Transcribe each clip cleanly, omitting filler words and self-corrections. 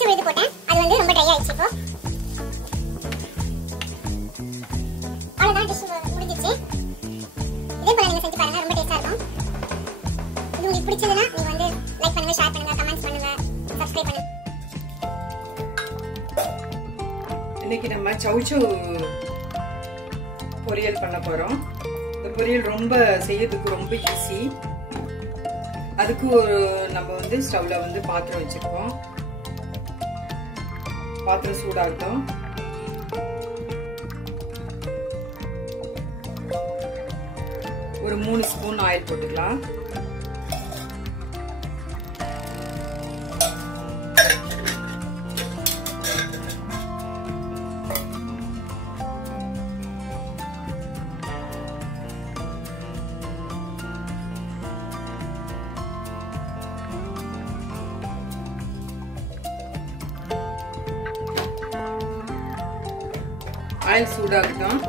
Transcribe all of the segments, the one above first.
பச்சை உளுந்து போட்டேன். அது வந்து ரொம்ப ட்ரை ஆயிடுச்சு. இப்போ அவ்வளவுதான், டிஷ் முடிஞ்சிச்சு. இதே போல நீங்க செஞ்சு பாருங்க, ரொம்ப டேஸ்டா இருக்கும். இது உங்களுக்கு பிடிச்சதுன்னா நீங்க வந்து லைக் பண்ணுங்க, ஷேர் பண்ணுங்க, கமெண்ட்ஸ் பண்ணுங்க, சப்ஸ்கிரைப் பண்ணுங்க. இன்னைக்கு நம்ம சௌச்சௌ பொரியல் பண்ண போறோம். இந்த பொரியல் ரொம்ப செய்யறதுக்கு ரொம்ப ஈஸி. அதுக்கு நம்ம வந்து ஸ்டவ்ல வந்து பாத்திரம் வச்சிருக்கோம். பாத்திரம் சூடாகட்டும். ஒரு 3 ஸ்பூன் ஆயில் போட்டுக்கலாம். ஆயில் சூடாகட்டும்.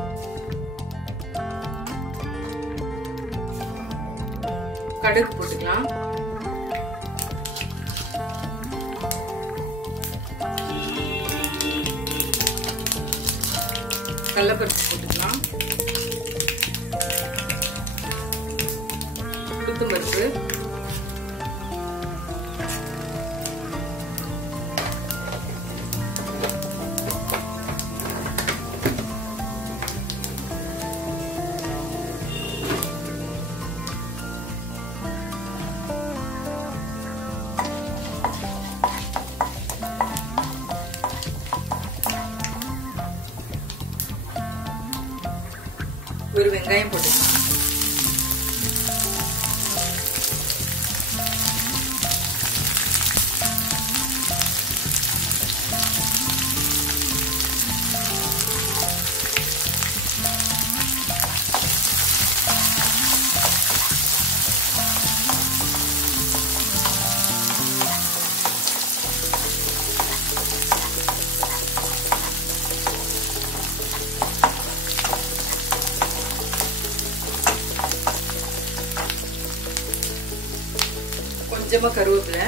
கடுகு போட்டுக்கலாம். கடலைப்பருப்பு போட்டுக்கலாம். உளுத்தம் பருப்பு, ஒரு வெங்காயம் போட்டுக்கலாம். கொஞ்சமா கருவேப்பிலை,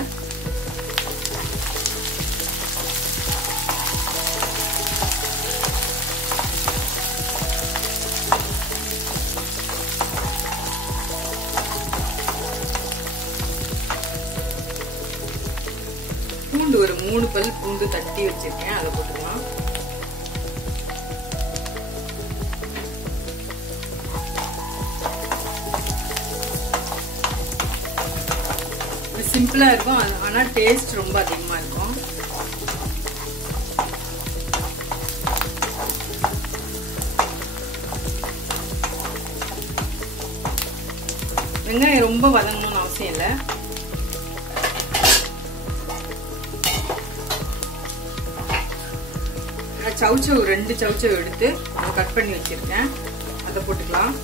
பூண்டு ஒரு 3 பல் பூண்டு தட்டி வச்சிருக்கேன், அதை போட்டுக்கலாம். சிம்பிளா இருக்கும், ஆனா டேஸ்ட் ரொம்ப அதிகமா இருக்கும். வெங்காயம் ரொம்ப வதங்கணும்னு அவசியம் இல்லை. சௌச்சௌ 2 சௌச்சௌ எடுத்து கட் பண்ணி வச்சிருக்கேன், அதை போட்டுக்கலாம்.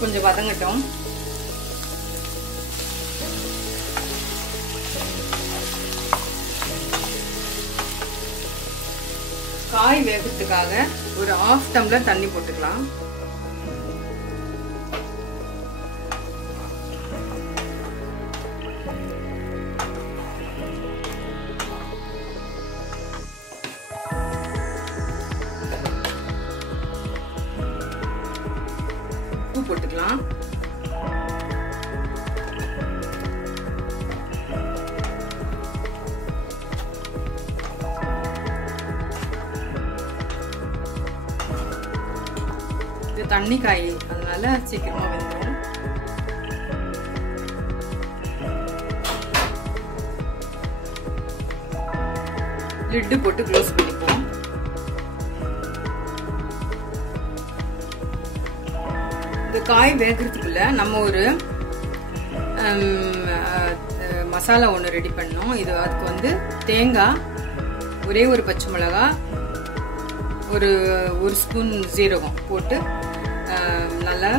கொஞ்சம் வதங்கட்டும். காய் வேகத்துக்காக ஒரு 1/2 டம்ளர் தண்ணி போட்டுக்கலாம். உப்பு போட்டுக்கலாம். இது தண்ணி காய், அதனால சீக்கிரமா வெந்துடும். லிட்டு போட்டு க்ளோஸ் பண்ணிப்போம். இந்த காய் வேகிறதுக்குள்ள நம்ம ஒரு மசாலா ஒன்று ரெடி பண்ணோம். இது அதுக்கு வந்து தேங்காய், ஒரே ஒரு பச்சை மிளகாய், ஒரு ஸ்பூன் ஜீரகம் போட்டு நல்லா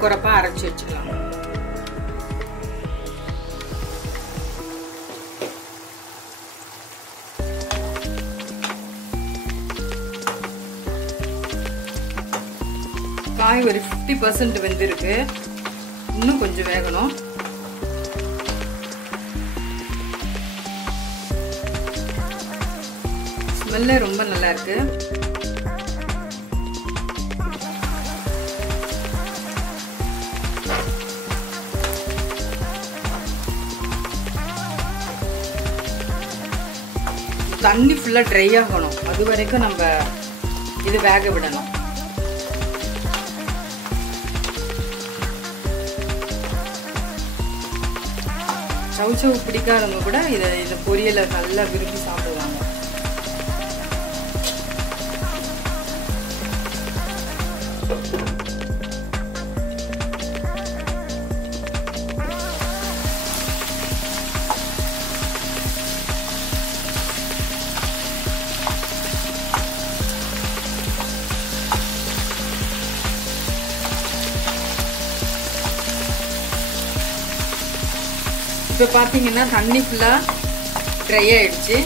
குறைப்பாக அரைச்சி வச்சுக்கலாம். காய் ஒரு 50% வெந்திருக்கு, இன்னும் கொஞ்சம் வேகணும். ஸ்மெல்ல ரொம்ப நல்லா இருக்கு. தண்ணி ஃபுல்லா ட்ரை ஆகணும், அது வரைக்கும் நம்ம இது வேக விடணும். சவுச்சவு பிடிக்காதவங்க கூட இந்த பொரியலை நல்லா விரும்பி சாப்பிடுவாங்க. இப்போ பார்த்தீங்கன்னா தண்ணி ஃபுல்லாக ட்ரை ஆயிடுச்சு.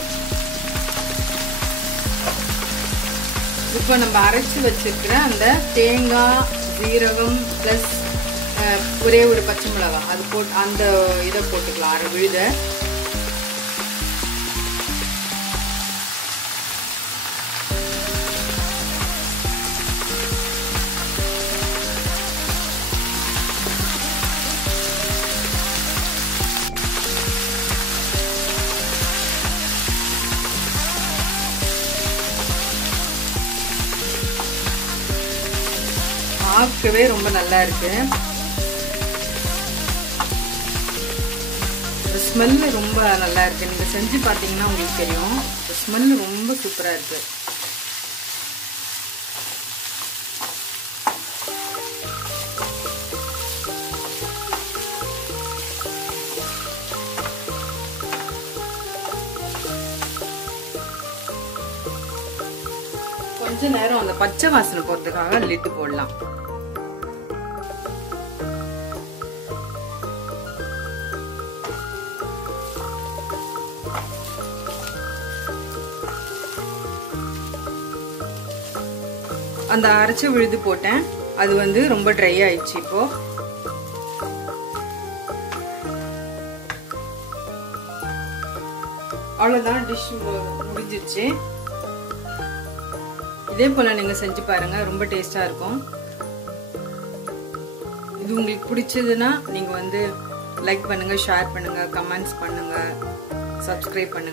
இப்போ நம்ம அரைச்சி வச்சிருக்கிற அந்த தேங்காய், ஜீரகம் ப்ளஸ் ஒரே ஒரு பச்சை மிளகாய் அது போட்டு அந்த இதை போட்டுக்கலாம், அரை விழுத. பார்க்கவே ரொம்ப நல்லா இருக்கு. ஸ்மெல்லு ரொம்ப நல்லா இருக்கு. நீங்க செஞ்சு பார்த்தீங்கன்னா உங்களுக்கு தெரியும், ஸ்மெல்லு ரொம்ப சூப்பரா இருக்கு. கொஞ்ச நேரம் அந்த பச்சை வாசனை போறதுக்காக லிட்டு போடலாம். அந்த அரைச்ச விழுது போட்டேன், அது வந்து ரொம்ப ட்ரை ஆயிடுச்சு. இப்போ அவ்வளவுதான், டிஷ் முடிஞ்சிருச்சு. இதே போல நீங்க செஞ்சு பாருங்க, ரொம்ப டேஸ்டா இருக்கும். இது உங்களுக்கு பிடிச்சதுன்னா நீங்க வந்து லைக் பண்ணுங்க, ஷேர் பண்ணுங்க, கமெண்ட்ஸ் பண்ணுங்க, சப்ஸ்கிரைப் பண்ணுங்க.